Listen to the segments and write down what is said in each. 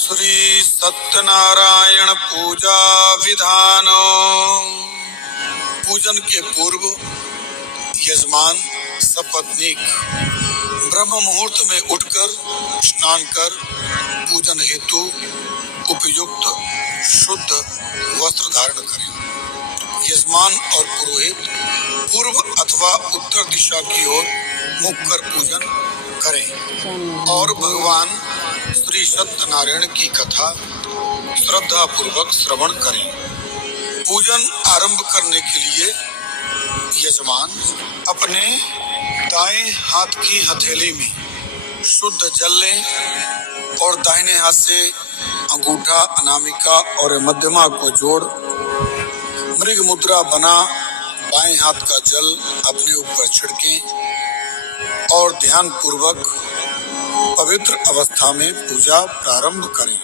श्री सत्यनारायण पूजा विधान। पूजन के पूर्व यजमान सपत्नीक ब्रह्म मुहूर्त में उठकर स्नान कर पूजन हेतु उपयुक्त शुद्ध वस्त्र धारण करें। यजमान और पुरोहित पूर्व अथवा उत्तर दिशा की ओर मुख कर पूजन करें और भगवान श्री सत्यनारायण की कथा श्रद्धा पूर्वक श्रवण करें। पूजन आरंभ करने के लिए यजमान अपने दाएं हाथ की हथेली में शुद्ध जल लें और दाहिने हाथ से अंगूठा, अनामिका और मध्यमा को जोड़ मृग मुद्रा बना बाएं हाथ का जल अपने ऊपर छिड़कें और ध्यान पूर्वक पवित्र अवस्था में पूजा प्रारंभ करें।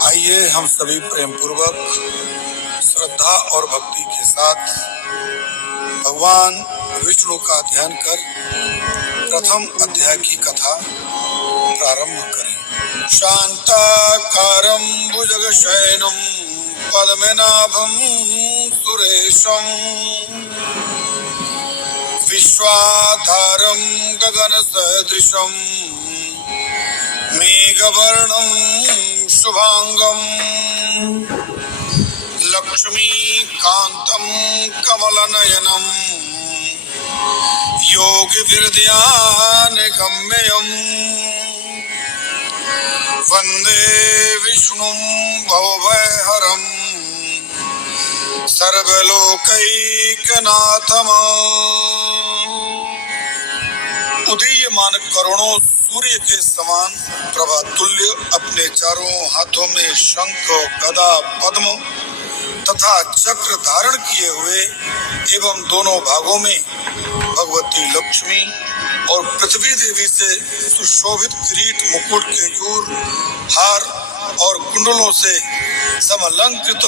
आइए हम सभी प्रेम पूर्वक श्रद्धा और भक्ति के साथ भगवान विष्णु का ध्यान कर प्रथम अध्याय की कथा प्रारंभ करें। शांताकारं भुजगशयनं पद्मनाभं सुरेशं विश्वाधारं गगनसदृशं मेघवर्णं शुभांगं लक्ष्मीकान्तं कमलनयनं योगविरध्यानगम्यं वन्दे विष्णुं भवभयहरं सर्वलोकैकनाथम्। उदीयमान करोड़ों सूर्य के समान प्रभा तुल्य अपने चारों हाथों में शंख, गदा, पद्म तथा चक्र धारण किए हुए एवं दोनों भागों में भगवती लक्ष्मी और पृथ्वी देवी से सुशोभित किरीट, मुकुट, केयूर, हार और कुंडलों से समलंकृत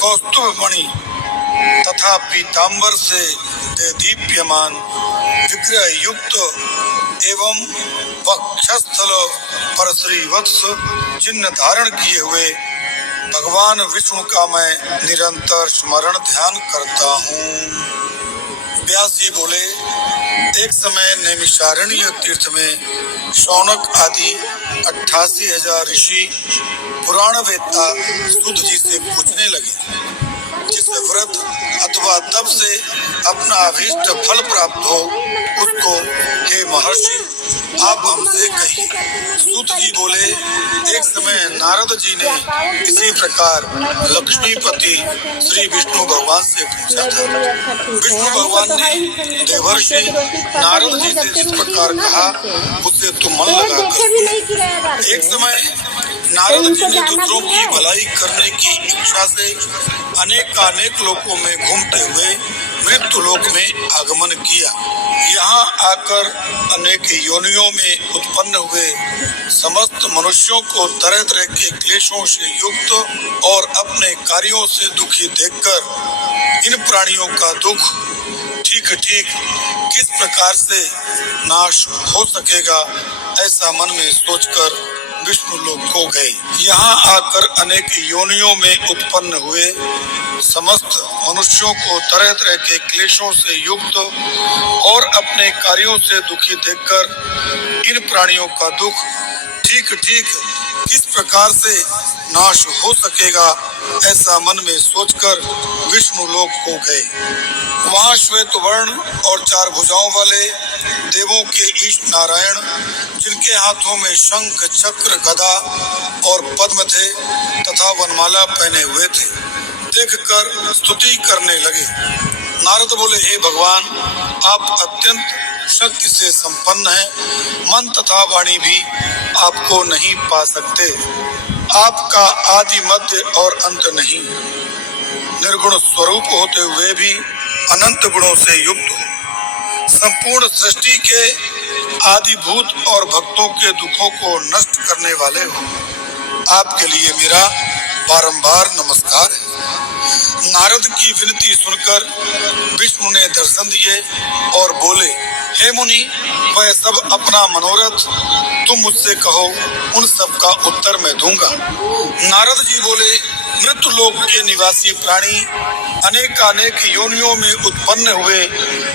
कौस्तुभ मणि तथा पीतांबर से दीप्यमान विग्रह युक्त एवं वक्षस्थल पर श्रीवत्स चिन्ह धारण किए हुए भगवान विष्णु का मैं निरंतर स्मरण ध्यान करता हूँ। व्यास जी बोले, एक समय नैमिषारण्य तीर्थ में शौनक आदि 88,000 ऋषि पुराण वेत्ता सुध जी से पूछने लगे, जिस व्रत अथवा तप से अपना अभीष्ट फल प्राप्त हो उसको हे महर्षि आप हमसे कहिए। सूत जी बोले, एक समय नारद जी ने इसी प्रकार लक्ष्मीपति श्री विष्णु भगवान से पूछा था। विष्णु भगवान ने देवर्षि नारद जी से इस प्रकार कहा, उसे तुम मन लगा कर। एक समय नारद जी ने दूसरों की भलाई करने की इच्छा से अनेक लोकों में घूमते हुए मृत्यु लोक में आगमन किया। यहाँ आकर अनेक योनियों में उत्पन्न हुए समस्त मनुष्यों को तरह तरह के क्लेशों से युक्त और अपने कार्यों से दुखी देखकर इन प्राणियों का दुख ठीक किस प्रकार से नाश हो सकेगा ऐसा मन में सोचकर विष्णु लोक को गए। यहाँ आकर अनेक योनियों में उत्पन्न हुए समस्त मनुष्यों को तरह तरह के क्लेशों से युक्त और अपने कार्यों से दुखी देखकर इन प्राणियों का दुख ठीक किस प्रकार से नाश हो सकेगा ऐसा मन में सोचकर विष्णु लोक को गए। वहाँ श्वेत वर्ण और 4 भुजाओं वाले देवों के ईश नारायण, जिनके हाथों में शंख, चक्र, गदा और पद्म थे तथा वनमाला पहने हुए थे, देखकर स्तुति करने लगे। नारद बोले, हे भगवान, आप अत्यंत शक्ति से संपन्न हैं, मन तथा वाणी भी आपको नहीं पा सकते। आपका आदि मध्य और अंत नहीं, निर्गुण स्वरूप होते हुए भी अनंत गुणों से युक्त हो, संपूर्ण सृष्टि के आदिभूत और भक्तों के दुखों को नष्ट करने वाले हो। आपके लिए मेरा बारंबार नमस्कार है। नारद की विनती सुनकर विष्णु ने दर्शन दिए और बोले, हे मुनि, वह सब अपना मनोरथ तुम मुझसे कहो, उन सब का उत्तर मैं दूंगा। नारद जी बोले, मृत्यु लोक के निवासी प्राणी अनेकानेक योनियों में उत्पन्न हुए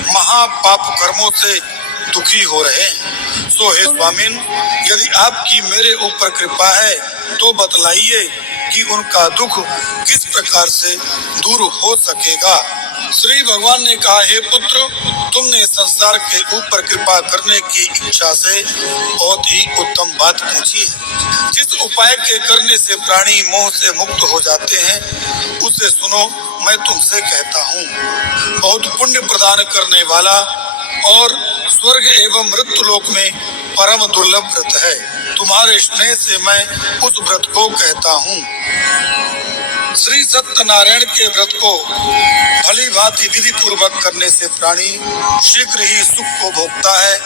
महापाप कर्मों से दुखी हो रहे हैं। सो हे स्वामिन, यदि आपकी मेरे ऊपर कृपा है तो बतलाइए कि उनका दुख किस प्रकार से दूर हो सकेगा। श्री भगवान ने कहा, हे पुत्र, तुमने संसार के ऊपर कृपा करने की इच्छा से बहुत ही उत्तम बात पूछी है। जिस उपाय के करने से प्राणी मोह से मुक्त हो जाते हैं उसे सुनो, मैं तुमसे कहता हूँ। बहुत पुण्य प्रदान करने वाला और स्वर्ग एवं मृत्यु लोक में परम दुर्लभ व्रत है। तुम्हारे स्नेह से मैं उस व्रत को कहता हूँ। श्री सत्यनारायण के व्रत को भली भांति विधि पूर्वक करने से प्राणी शीघ्र ही सुख को भोगता है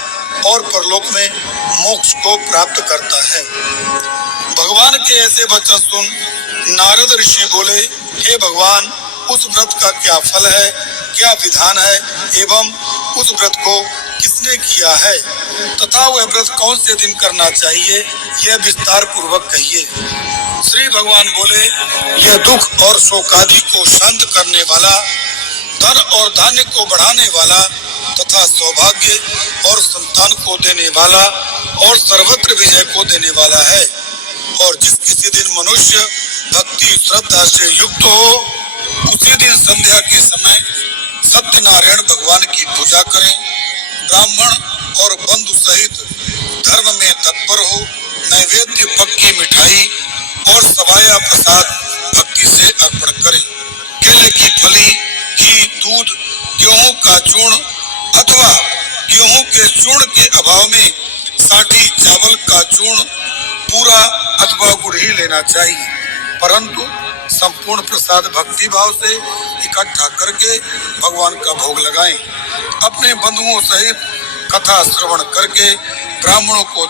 और परलोक में मोक्ष को प्राप्त करता है। भगवान के ऐसे वचन सुन नारद ऋषि बोले, हे भगवान, उस व्रत का क्या फल है, क्या विधान है एवं उस व्रत को किसने किया है तथा वह व्रत कौन से दिन करना चाहिए, यह विस्तार पूर्वक कहिए। श्री भगवान बोले, यह दुख और शोकादि को शांत करने वाला, धन और धान्य को बढ़ाने वाला तथा सौभाग्य और संतान को देने वाला और सर्वत्र विजय को देने वाला है। और जिस किसी दिन मनुष्य भक्ति श्रद्धा से युक्त हो, उसी दिन संध्या के समय सत्यनारायण भगवान की पूजा करें, ब्राह्मण और बंधु सहित धर्म में तत्पर हो, नैवेद्य पक्की मिठाई और सवाया प्रसाद भक्ति से अर्पण करें। केले की फली, घी, दूध, गेहूं का चूर्ण अथवा गेहूं के चूर्ण के अभाव में साठी चावल का चूर्ण पूरा अथवा गुड़ ही लेना चाहिए, परंतु संपूर्ण प्रसाद भक्ति भाव से इकट्ठा करके भगवान का भोग लगाएं। अपने बंधुओं सहित कथा श्रवण करके ब्राह्मणों को